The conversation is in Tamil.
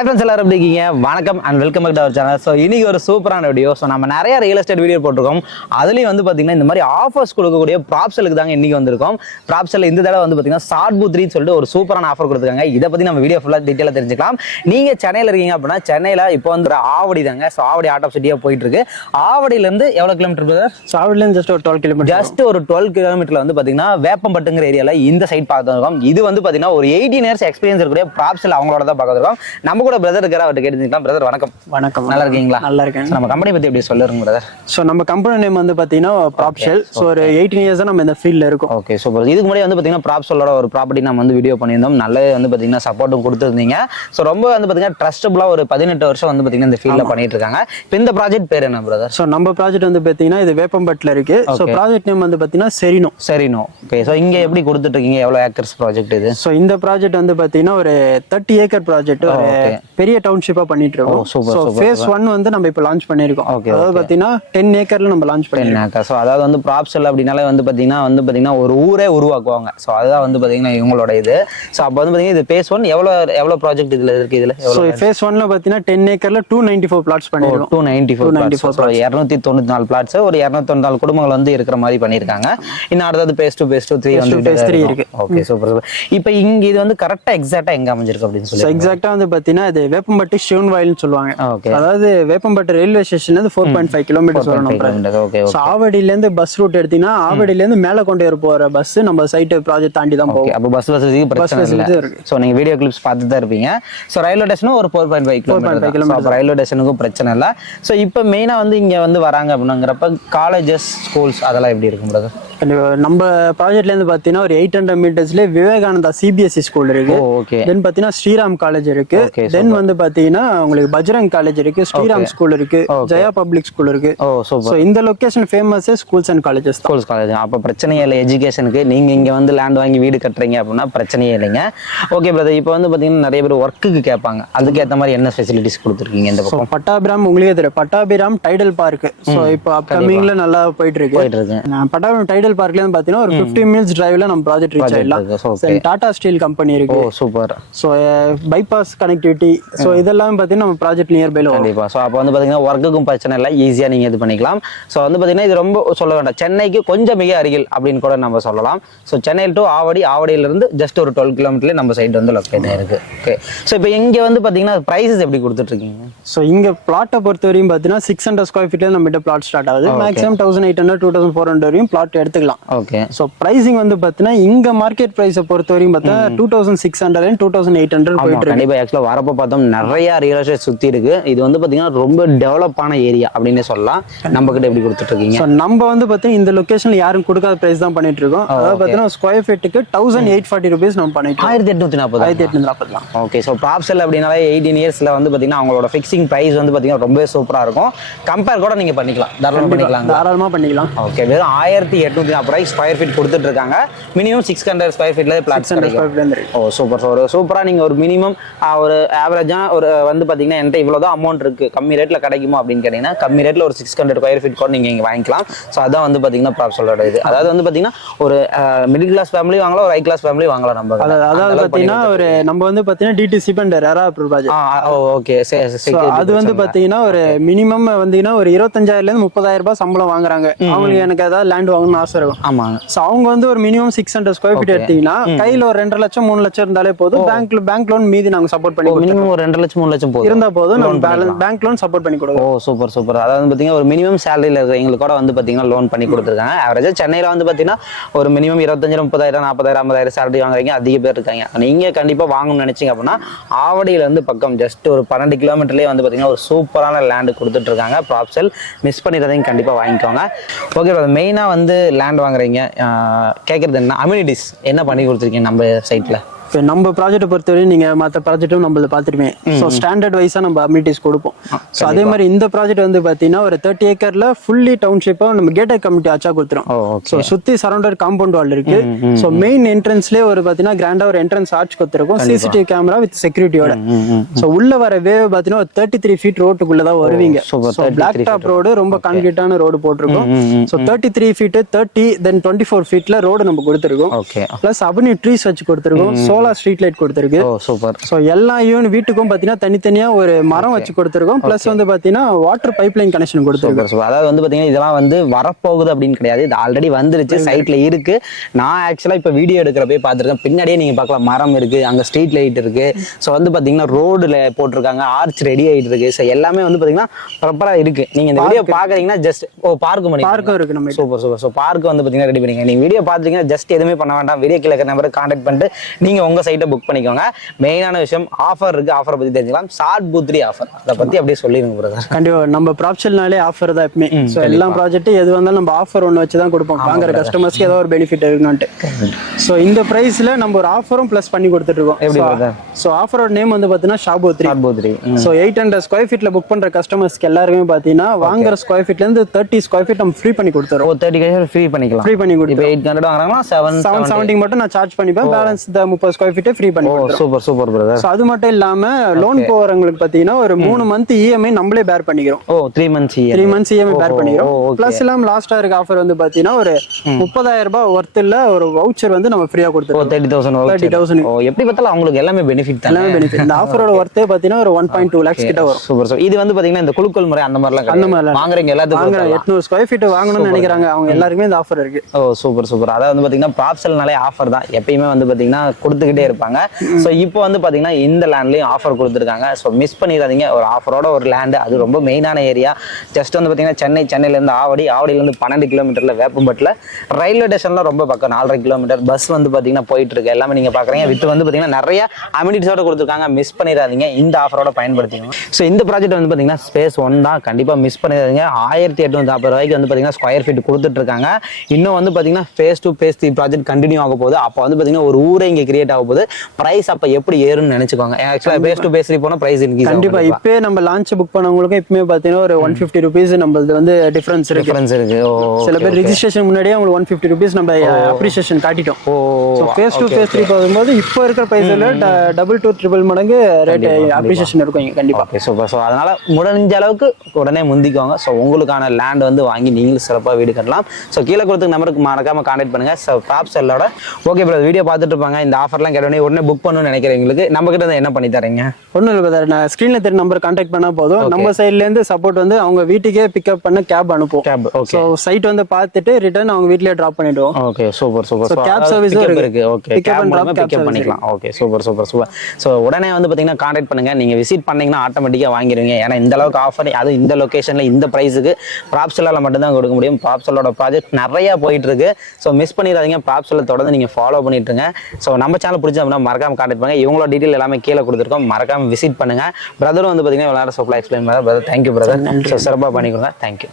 Hi friends, எல்லாரும் எப்படி இருக்கீங்க? வணக்கம் and welcome back to our channel. So இன்னைக்கு ஒரு சூப்பரான வீடியோ. ஸோ நம்ம நிறைய ரியல் எஸ்டேட் வீடியோ போட்டிருக்கோம். அதுலேயும் வந்து பார்த்தீங்கன்னா இந்த மாதிரி ஆஃபர்ஸ் கொடுக்கக்கூடிய ப்ராப்ஸலுக்கு தாங்க இன்னைக்கு வந்திருக்கோம். ப்ராப்ஸல் இந்த தடவை வந்து பார்த்தீங்கன்னா ஷார்ட் பூ 3 சொல்லிட்டு ஒரு சூப்பரான ஆஃபர் கொடுத்துருக்காங்க. இதை பற்றி நம்ம வீடியோ ஃபுல்லாக டீட்டெயிலாக தெரிஞ்சுக்கலாம். நீங்கள் சென்னையில் இருக்கீங்க அப்படின்னா சென்னையில் இப்போ வந்து ஆவடி தாங்க. ஸோ ஆவடி ஆர்ட் ஆஃப் சிட்டியாக போயிட்டு இருக்கு. ஆவடியிலேருந்து எவ்வளோ கிலோமீட்டர் பிரதர்? ஸோ ஆவடியிலேருந்து ஜஸ்ட் ஒரு 12 கிலோமீட்டர். ஜஸ்ட் ஒரு 12 கிலோமீட்டரில் வந்து பார்த்தீங்கன்னா வேப்பம்பட்டுங்கிற ஏரியாவில் இந்த சைட் பார்த்துருக்கோம். இது வந்து பார்த்தீங்கன்னா ஒரு 18 years எக்ஸ்பீரியன்ஸ் இருக்கக்கூடிய ப்ராப்ஸல் அவங்களோட தான் பார்த்துருக்கோம். நம்ம கூட பிரதர் இருக்கிற அவர்கிட்ட கேட்டுக்கலாம். பிரதர் வணக்கம். வணக்கம். நல்லா இருக்கீங்களா? நல்லா இருக்கேன். நம்ம கம்பெனி பத்தி எப்படி சொல்லுங்க பிரதர்? ஸோ நம்ம கம்பெனி நேம் வந்து பார்த்தீங்கன்னா ப்ராப்ஷெல். ஸோ ஒரு 18 years நம்ம இந்த ஃபீல்டில் இருக்கோம். Okay super. இதுக்கு முன்னாடி வந்து பார்த்தீங்கன்னா ப்ராப்ஷெல்லோட ஒரு ப்ராப்பர்ட்டி நம்ம வந்து வீடியோ பண்ணியிருந்தோம். நல்ல வந்து பார்த்தீங்கன்னா சப்போர்ட்டும் கொடுத்துருந்தீங்க. ஸோ ரொம்ப வந்து பார்த்தீங்கன்னா ட்ரஸ்டபுளாக ஒரு 18 வருஷம் வந்து பார்த்தீங்கன்னா இந்த ஃபீல்டில் பண்ணிட்டு இருக்காங்க. இப்போ இந்த ப்ராஜெக்ட் பேர் என்ன பிரதர்? ஸோ நம்ம ப்ராஜெக்ட் வந்து பார்த்தீங்கன்னா இது வேப்பம்பட்டில் இருக்கு. ஸோ ப்ராஜெக்ட் நேம் வந்து பார்த்தீங்கன்னா செரினோ. ஓகே. ஸோ இங்கே எப்படி கொடுத்துட்டு இருக்கீங்க? எவ்வளோ ஏக்கர்ஸ் ப்ராஜெக்ட் இது? ஸோ இந்த ப்ராஜெக்ட் வந்து பார்த்தீங்கன்னா ஒரு 30 acre ப்ராஜெக்ட், ஒரு பெரிய டவுன்ஷிப்பாக பண்ணிட்டு இருக்கோம். ஸோ ஃபேஸ் 1 வந்து நம்ம இப்போ லான்ச் பண்ணியிருக்கோம். அதாவது பார்த்தீங்கன்னா 10 acreல நம்ம லான்ச் பண்ணியிருக்கோம். ஸோ அதாவது வந்து ப்ராப்ஷெல் அப்படின்னாலே வந்து பார்த்தீங்கன்னா ஒரு ஊரே உருவாக்குவாங்க. ஸோ அதுதான் வந்து பார்த்தீங்கன்னா இவங்களோட இது. ஸோ அப்போ வந்து பார்த்தீங்கன்னா இது ஃபேஸ் 1 எவ்வளோ ப்ராஜெக்ட் இதில் இருக்கு? இதில் ஸோ ஃபேஸ் 1ல பார்த்தீங்கன்னா 10 acreல 294 பிளாட்ஸ் பண்ணியிருக்கோம். 294 பிளாட்ஸ், ஒரு 294 குடும்பங்கள் வந்து இருக்கிற மாதிரி பண்ணியிருக்காங்க. இன்னும் அடுத்தது ஃபேஸ் 2 ஃபேஸ் 3 வந்து இருக்கு. Okay super. இப்போ இங்க இது வந்து கரெக்டா எக்ஸாக்ட்டா எங்க அமைஞ்சிருக்கு அப்படின்னு சொல்லி? எக்ஸாக்ட்டா வந்து பார்த்தீங்கன்னா இது வேப்பம்பட்டி சிவன் வாயில்னு சொல்லுவாங்க. அதாவது வேப்பம்பட்டி ரயில்வே ஸ்டேஷன்ல இருந்து 4.5 கிலோமீட்டர்ஸ் வரும். ஸோ ஆவடியிலேருந்து பஸ் ரூட் எடுத்தீங்கன்னா ஆவடியிலேருந்து மேலே கொண்டு போற பஸ் நம்ம சைட் ப்ராஜெக்ட் தாண்டி தான் போகும். அப்போ பஸ் பிரச்சனை இல்லை. ஸோ நீங்க வீடியோ கிளிப்ஸ் பார்த்து தான் இருப்பீங்க. ஸோ ரயில்வே ஸ்டேஷனும் ஒரு 4.5 கிலோமீட்டர். ரயில்வே ஸ்டேஷனுக்கும் பிரச்சனை இல்லை. ஸோ இப்போ மெயினா வந்து இங்க வந்து வராங்க அப்படிங்கிறப்ப காலேஜஸ் ஸ்கூல்ஸ் அதெல்லாம் எப்படி இருக்கும் பிரதர்? நம்ம ப்ராஜெக்ட்ல இருந்து பாத்தீங்கன்னா ஒரு 800 மீட்டர்ஸ்ல விவேகானந்தா சிபிஎஸ்இ ஸ்கூல் இருக்கு. தென் பாத்தீங்கன்னா ஸ்ரீராம் காலேஜ் இருக்கு. தென் வந்து பாத்தீங்கன்னா உங்களுக்கு பஜ்ரங் காலேஜ் இருக்கு, ஸ்ரீராம் ஸ்கூல் இருக்கு, ஜெயா பப்ளிக் ஸ்கூல் இருக்கு. சோ இந்த location famous schools and colleges. Schools college அப்ப பிரச்சனையே இல்லை. எஜுகேஷனுக்கு நீங்க இங்க வந்து லேண்ட் வாங்கி வீடு கட்டுறீங்க அப்படின்னா பிரச்சனையே இல்லைங்க. Okay brother. இப்போ வந்து பாத்தீங்கன்னா நிறைய பேர் ஒர்க்குக்கு கேட்பாங்க. அதுக்கு ஏற்ற மாதிரி என்ன ஃபெசிலிட்டிஸ் கொடுத்துருக்கீங்க இந்த பக்கம்? பட்டாபிராம் உங்களுக்கே தெரியும், பட்டாபிராம் டைடல் பார்க். ஸோ இப்போ அப்கமிங்ல நல்லா போயிட்டு இருக்கு. பட்டாபிராம் டைடல் பார்க்ல இருந்து பாத்தீங்கன்னா ஒரு 50 minutes டிரைவ்ல நம்ம ப்ராஜெக்ட் ரீச் ஆயிடலாம். டாடா ஸ்டீல் கம்பெனி இருக்கு. Super. So bypass connectivity. So இதெல்லாம் பாத்தீங்கன்னா நம்ம ப்ராஜெக்ட் நியர்பைல கண்டிப்பா. ஸோ அப்போ வந்து பாத்தீங்கன்னா ஒர்க்குக்கும் பிரச்சனை இல்லை, ஈஸியா நீங்க இது பண்ணிக்கலாம். ஸோ வந்து பாத்தீங்கன்னா இது ரொம்ப சொல்ல வேண்டாம், சென்னைக்கு கொஞ்சம் மிக அருகில் அப்படின்னு கூட நம்ம சொல்லலாம். ஸோ சென்னை டு ஆவடியில இருந்து ஜஸ்ட் ஒரு 12 கிலோமீட்டர்ல நம்ம சைட் வந்து லொக்கேட் இருக்கு. ஓகே. ஸோ இப்போ இங்க வந்து பாத்தீங்கன்னா பிரைசஸ் எப்படி கொடுத்துட்டு இருக்கீங்க? ஸோ இங்க பிளாட்டை பொறுத்த வரையும் பாத்தீங்கன்னா 600 ஸ்கொயர் ஃபீட்ல நம்ம கிட்ட பிளாட் ஸ்டார்ட் ஆகுது. மேக்ஸிமம் 1800 2400 வரையும் பிளாட் எடுத்துக்கலாம். ஓகே. ஸோ பிரைசிங் வந்து பாத்தீங்கன்னா இங்க மார்க்கெட் பிரைஸை பொறுத்த வரையும் பார்த்தா 2600 and 2800 போயிட்டு இருக்கு. கண்டிப்பா. ஆக்சுவலா வரப்போ பார்த்தோம் நிறைய ரியல் எஸ்டேட் சுத்தி இருக்கு. இது வந்து பாத்தீங்கன்னா ரொம்ப டெவலப் ஆன ஏரியா அப்படின்னு சொல்லலாம். நம்ம கிட்ட எப்படி கொடுத்துட்டு இருக்கீங்க? ஸோ நம்ம வந்து பாத்தீங்கன்னா இந்த லொகேஷன்ல யாரும் கொடுக்காத பிரைஸ் தான் பண்ணிட்டு இருக்கோம். அதாவது பாத்தீங்கன்னா ஸ்கொயர் ஃபீட்டுக்கு 1840 rupees நம்ம பண்ணிட்டு 1840. ஓகே. ஸோ ப்ராப்ஷெல் அப்படின்னாலே 18 yearsல வந்து பாத்தீங்கன்னா அவங்களோட ஃபிக்ஸிங் பிரைஸ் வந்து பாத்தீங்கன்னா ரொம்ப சூப்பரா இருக்கும். கம்பேர் கூட நீங்க பண்ணிக்கலாம், தாராளமா பண்ணிக்கலாம். ஓகே. வெறும் 1840 ஸ்கொயர் ஃபீட் கொடுத்துட்டு இருக்காங்க. மினிமம் 600 ஸ்கொயர் ஃபீட்ல பிளாட்ஸ் கிடைக்கும். ஓ சூப்பர். ஒரு சூப்பரா நீங்க ஒரு மினிமம் ஒரு ஆவரேஜா ஒரு வந்து பாத்தீங்கன்னா என்கிட்ட இவ்வளவுதான் அமௌண்ட் இருக்கு, கம்மி ரேட்ல கிடைக்குமா அப்படின்னு கேட்டீங்கன்னா கம்மி ரேட்ல ஒரு 600 ஸ்கொயர் ஃபீட் கூட நீங்க இங்க வாங்கிக்கலாம். ஸோ அதான் வந்து பாத்தீங்கன்னா ப்ராப்ஷெலோட இது. அதாவது வந்து பாத்தீங்கன்னா ஒரு மிடில் கிளாஸ் ஃபேமிலி வாங்கலாம், ஒரு ஹை கிளாஸ் ஃபேமிலி வாங்கலாம். நம்ம அதாவது பாத்தீங்கன்னா ஒரு நம்ம வந்து பாத்தீங்கன்னா டிடிசி பண்ட் ரெரா அப்ரூவ் ப்ராஜெக்ட். ஓகே. அது வந்து பாத்தீங்கன்னா ஒரு மினிமம் வந்தீங்கன்னா ஒரு 25,000 இருந்து 30,000 ரூபாய் சம்பளம் வாங்குறாங்க. அவங்களுக்கு எனக்கு ஏதாவது லேண்ட் வாங்கணும்னு ஆசை இருக்கும். ஆமாங்க. ஸோ அவங்க வந்து ஒரு மினிமம் 600 ஸ்கொயர் ஃபீட் எடுத்தீங்கன்னா கையில ஒரு 2 லட்சம் 3 லட்சம் இருந்தாலே போதும். பேங்க் லோன் மீதி நாங்க சப்போர்ட் பண்ணி மினிமம் ஒரு 2 லட்சம் 3 லட்சம் இருந்தா போதும். நம்ம பேங்க் லோன் சப்போர்ட் பண்ணி கொடுக்கும். ஓ சூப்பர் சூப்பர். அதாவது பாத்தீங்கன்னா ஒரு மினிமம் சேலரியில இருக்கிறவங்களுக்கு கூட வந்து பாத்தீங்கன்னா லோன் பண்ணி கொடுத்துருக்காங்க. ஆவரேஜா சென்னையில வந்து பாத்தீங்கன்னா ஒரு மினிமம் 25,000 30,000 40,000 50,000 சேலரி வாங்குறீங்க அதிக பேர் இருக்காங்க. நீங்க கண்டிப்பா வாங்கணும்னு நினைச்சீங்க அப்படின்னா ஆவடியில இருந்து பக்கம் ஜஸ்ட் ஒரு 12 கிலோமீட்டர்லயே வந்து பாத்தீங்கன்னா ஒரு சூப்பரான லேண்ட் கொடுத்துட்டு இருக்காங்க. ப்ராப்ஷெல் மிஸ் பண்ணிடுறதையும் கண்டிப்பா வாங்கிக்கோங்க. ஓகே. மெயினா வந்து லேண்ட் வாங்குறீங்க, கேட்கறது என்ன அம்யூனிட்டிஸ் என்ன பண்ணி கொடுத்துருக்கீங்க நம்ம சைட்ல? இப்போ நம்ம ப்ராஜெக்ட்டை பொறுத்தவரையும் நீங்கள் மற்ற ப்ராஜெக்ட்டும் நம்மள பார்த்துருப்பேன். ஸோ ஸ்டாண்டர்ட் வைஸாக நம்ம அம்யூனிட்டிஸ் கொடுப்போம். ஸோ அதே மாதிரி இந்த ப்ராஜெக்ட் வந்து பார்த்தீங்கன்னா ஒரு 30 acreல ஃபுல்லி டவுன்ஷிப்பாக நம்ம கேட்டட் கம்யூனிட்டி ஆச்சா கொடுத்துரும். ஸோ சுற்றி சரௌண்டட் காம்பவுண்ட் வால் இருக்கு. ஸோ மெயின் என்ட்ரன்ஸ்லேயே ஒரு பார்த்தீங்கன்னா கிராண்டாக ஒரு என்ட்ரன்ஸ் ஆர்ச் கொடுத்துருக்கும், சிசிடிவி கேமரா வித் செக்யூரிட்டியோட. ஸோ உள்ள வர வேவ் பார்த்தீங்கன்னா ஒரு 33 feet ரோட்டுக்குள்ள தான் வருவீங்க. ஸோ பிளாக் டாப் ரோடு, ரொம்ப கான்கிரீட்டான ரோடு போட்டிருக்கும். ஸோ 33 feet 30 தென் 24 feetல ரோடு நம்ம கொடுத்துருக்கோம். ப்ளஸ் அவென்யூ ட்ரீஸ் வச்சு கொடுத்துருக்கோம். சோலார் ஸ்ட்ரீட் லைட் கொடுத்துருக்கு. ஓ சூப்பர். ஸோ எல்லா வீட்டுக்கும் பார்த்தீங்கன்னா தனித்தனியாக ஒரு மரம் வச்சு கொடுத்துருக்கோம். ப்ளஸ் வந்து பார்த்தீங்கன்னா வாட்டர் பைப் லைன் கனெக்ஷன் கொடுத்துருக்கோம். ஸோ அதாவது வந்து பார்த்தீங்கன்னா இதெல்லாம் வந்து வரப்போகுது அப்படின்னு கிடையாது, இது ஆல்ரெடி வந்துருச்சு, சைட்ல இருக்கு. நான் ஆக்சுவலாக இப்போ வீடியோ எடுக்கிறப்ப பார்த்துருக்கேன், பின்னாடியே நீங்கள் பார்க்கலாம் மரம் இருக்கு, அங்கே ஸ்ட்ரீட் லைட் இருக்கு. ஸோ வந்து பார்த்தீங்கன்னா ரோடுல போட்டிருக்காங்க, ஆர்ச் ரெடி ஆகிட்டு இருக்கு. ஸோ எல்லாமே வந்து பார்த்தீங்கன்னா ப்ராப்பராக இருக்கு. நீங்கள் இந்த வீடியோ பார்க்குறீங்கன்னா ஜஸ்ட் பார்க்கும் இருக்கு நம்ம. Super super. ஸோ பார்க் வந்து பார்த்தீங்கன்னா ரெடி பண்ணிங்க. நீங்கள் வீடியோ பார்த்தீங்கன்னா ஜஸ்ட் எதுவுமே பண்ண வேண்டாம், வீடியோ கீழே இருக்கிற நம்பருக்கு கான்டாக்ட் பண்ணிட்டு நீங்கள் உங்கள் சைட்டை புக் பண்ணிக்கோங்க. மெயினான விஷயம் ஆஃபர் இருக்கு, ஆஃபரை பற்றி தெரிஞ்சுக்கலாம். ஷார்ட் பூத்ரி ஆஃபர் அதை பற்றி அப்படியே சொல்லிடுங்க பிரதர். கண்டிப்பாக நம்ம ப்ராப்ஷல்னாலே ஆஃபர் தான் எப்பவுமே. ஸோ எல்லா ப்ராஜெக்ட்டும் எது வந்தாலும் நம்ம ஆஃபர் ஒன்று வச்சு தான் கொடுப்போம், வாங்குற கஸ்டமர்ஸ்க்கு ஏதோ ஒரு பெனிஃபிட் இருக்குன்னுட்டு. ஸோ இந்த ப்ரைஸில் நம்ம ஒரு ஆஃபரும் ப்ளஸ் பண்ணி கொடுத்துட்டு இருக்கோம். எப்படி பிரதர்? ஸோ ஆஃபரோட நேம் வந்து பார்த்தீங்கன்னா ஷாபூத்ரி. ஸோ 800 ஸ்கொயர் ஃபீட்டில் புக் பண்ணுற கஸ்டமர்ஸ்க்கு எல்லாருமே பார்த்தீங்கன்னா வாங்குற ஸ்கொயர் ஃபீட்லேருந்து 30 ஸ்கொயர் ஃபீட் நம்ம ஃப்ரீ பண்ணி கொடுத்துறோம். 30 ஃப்ரீ பண்ணிக்கலாம். ஃப்ரீ பண்ணி கொடுத்து 800 வாங்குறாங்கன்னா 770 மட்டும் நான் சார்ஜ் பண்ணிப்பேன். பேலன்ஸ் 30 ஸ்கொயர் ஃபீட்டே ஃப்ரீ பண்ணி கொடுத்துறோம். Super super brother. ஸோ அது மட்டும் இல்லாம லோன் போறவங்களுக்கு பார்த்தீங்கன்னா ஒரு 3 மந்த் இஎம்ஐ நம்மளே பேர் பண்ணிக்கிறோம். 3 மந்த்ஸ் இஎம்ஐ பேர் பண்ணிக்கிறோம். பிளஸ் எல்லாம் லாஸ்டா இருக்க ஆஃபர் வந்து பார்த்தீங்கன்னா ஒரு 30,000 ரூபாய் ஒர்த்தில் ஒரு வவுச்சர் வந்து நம்ம ஃப்ரீயா கொடுத்துருக்கோம். 30,000. எப்படி பார்த்தாலும் அவங்களுக்கு எல்லாமே பெனிஃபிட் தான். எல்லாமே பெனிஃபிட். இந்த ஆஃபரோட ஒர்த்தே பார்த்தீங்கன்னா ஒரு 1.2 lakhs கிட்ட வரும். சூப்பர். இது வந்து பார்த்தீங்கன்னா இந்த குலுக்கல் முறை அந்த மாதிரிலாம் வாங்குறீங்க எல்லாத்துக்கும் 800 ஸ்கொயர் ஃபீட் வாங்கணும்னு நினைக்கிறாங்க அவங்க எல்லாருக்குமே இந்த ஆஃபர் இருக்கு. Super super. அதாவது வந்து பார்த்தீங்கன்னா ப்ராப்ஷல்னாலே ஆஃபர் தான், எப்பயுமே வந்து பார்த்தீங்கன்னா கொடுத்துக்கிட்டே இருப்பாங்க. ஸோ இப்போ வந்து பார்த்தீங்கன்னா இந்த லேண்ட்லையும் ஆஃபர் கொடுத்துருக்காங்க. ஸோ மிஸ் பண்ணிடாதீங்க. ஒரு ஆஃபரோட ஒரு லேண்டு, அது ரொம்ப மெயினான ஏரியா. ஜஸ்ட் வந்து பார்த்தீங்கன்னா சென்னையிலேருந்து ஆவடியிலேருந்து 12 கிலோமீட்டரில் வேப்பம்பட்டில் ரயில்வே ஸ்டேஷனில் ரொம்ப பக்கம் 4.5 கிலோமீட்டர். பஸ் வந்து பார்த்தீங்கன்னா போயிட்டு இருக்கு, எல்லாமே நீங்கள் பார்க்குறீங்க. வித் வந்து பார்த்தீங்கன்னா நிறைய அம்யூனிட்டிஸோட கொடுத்துருக்காங்க. மிஸ் பண்ணிடாதீங்க, இந்த ஆஃபரோட பயன்படுத்திக்கணும். ஸோ இந்த ப்ராஜெக்ட் வந்து பார்த்தீங்கன்னா ஸ்பேஸ் 1 தான், கண்டிப்பாக மிஸ் பண்ணிடாதீங்க. 1840 ரூபாய்க்கு வந்து பார்த்தீங்கன்னா ஸ்கொயர் ஃபீட் கொடுத்துட்டு இருக்காங்க. இன்னும் வந்து பார்த்தீங்கன்னா ஃபேஸ் 2 ஃபேஸ் 3 ப்ராஜெக்ட் கண்டினியூ ஆக போகுது. அப்போ வந்து பார்த்தீங்கன்னா ஒரு ஊரே இங்கே கிரியேட் ஆக போகுது. பிரைஸ் அப்போ எப்படி ஏறும்னு நினைச்சுக்கோங்க. ஆக்சுவலாக ஃபேஸ் 2 ஃபேஸ் 3 போனால் பிரைஸ் இன்க்ரீஸ் கண்டிப்பாக. இப்போ நம்ம லான்ச் புக் பண்ணவங்களுக்கு இப்பவுமே பார்த்தீங்கன்னா ஒரு 150 rupees நம்மளது வந்து டிஃபரன்ஸ் இருக்கு. சில பேர் ரெஜிஸ்ட்ரேஷன் முன்னாடியே உங்களுக்கு 150 rupees நம்ம அப்ரிசியேஷன் காட்டிட்டோம். ஸோ ஃபேஸ் 2 ஃபேஸ் 3 போகும்போது இப்போ இருக்கிற பிரைஸில் டபுள் டு ட்ரிபிள் மடங்கு ரேட் அப்ரிசியேஷன் இருக்கும் கண்டிப்பாக. சூப்பர். ஸோ அதனால முடிஞ்ச அளவுக்கு உடனே முந்திக்கோங்க. ஸோ உங்களுக்கான லேண்ட் வந்து வாங்கி நீங்களும் சிறப்பாக வீடு கட்டலாம். ஸோ கீழே கொடுத்து நம்பருக்கு மறக்காம கான்டாக்ட் பண்ணுங்க. ஸோ ப்ராப்ஷலோட ஓகே பிரதர், வீடியோ பார்த்துட்டு இருப்பாங்க, இந்த ஆஃபர்லாம் கேட்டோடனே உடனே புக் பண்ணணும்னு நினைக்கிறவங்களுக்கு நம்ம கிட்ட என்ன பண்ணி தரீங்க? ஒன்றும் இல்லை பிரதர், நான் ஸ்க்ரீனில் தெரிய நம்பர் கான்டாக்ட் பண்ணால் போதும். நம்ம சைட்லேருந்து சப்போர்ட் வந்து அவங்க வீட்டுக்கே பிக்கப் பண்ண கேப் அனுப்புவோம். ஸோ சைட் வந்து பார்த்துட்டு ரிட்டர்ன் அவங்க வீட்லயே ட்ராப் பண்ணிடுவோம். Okay super super. So cab சர்வீஸும் இருக்கு. ஓகே, கேப் மூலமா பிக்கப் பண்ணிக்கலாம். Okay super super super. So உடனே வந்து பார்த்தீங்கன்னா கான்டாக்ட் பண்ணுங்க. நீங்க விசிட் பண்ணீங்கன்னா ஆட்டோமேட்டிக்காக வாங்கிடுவீங்க. ஏன்னா இந்த அளவுக்கு ஆஃபர், அது இந்த லொகேஷன்ல இந்த பிரைஸுக்கு ப்ராப்ஷலால மட்டும்தான் கொடுக்க முடியும். ப்ராப்ஷலோட ப்ராஜெக்ட் நிறைய போயிட்டு இருக்கு. ஸோ மிஸ் பண்ணிடாதீங்க. ப்ராப்ஷலை தொடர்ந்து நீங்க ஃபாலோ பண்ணிட்டு இருங்க. ஸோ நம்ம சேனல் பிடிச்சா மறக்காம கான்டாக்ட் பண்ணுங்க. இவங்களோட டீட்டெயில் எல்லாமே கீழே கொடுத்துருக்கோம், மறக்காம விசிட் பண்ணுங்க. பிரதரும் வந்து பார்த்தீங்கன்னா விளையாட சூப்பராக எக்ஸ்பிளைன் பண்ணார். Brother thank you brother. ஸோ சிறப்பாக பண்ணிக்கோங்க. தேங்க்யூ.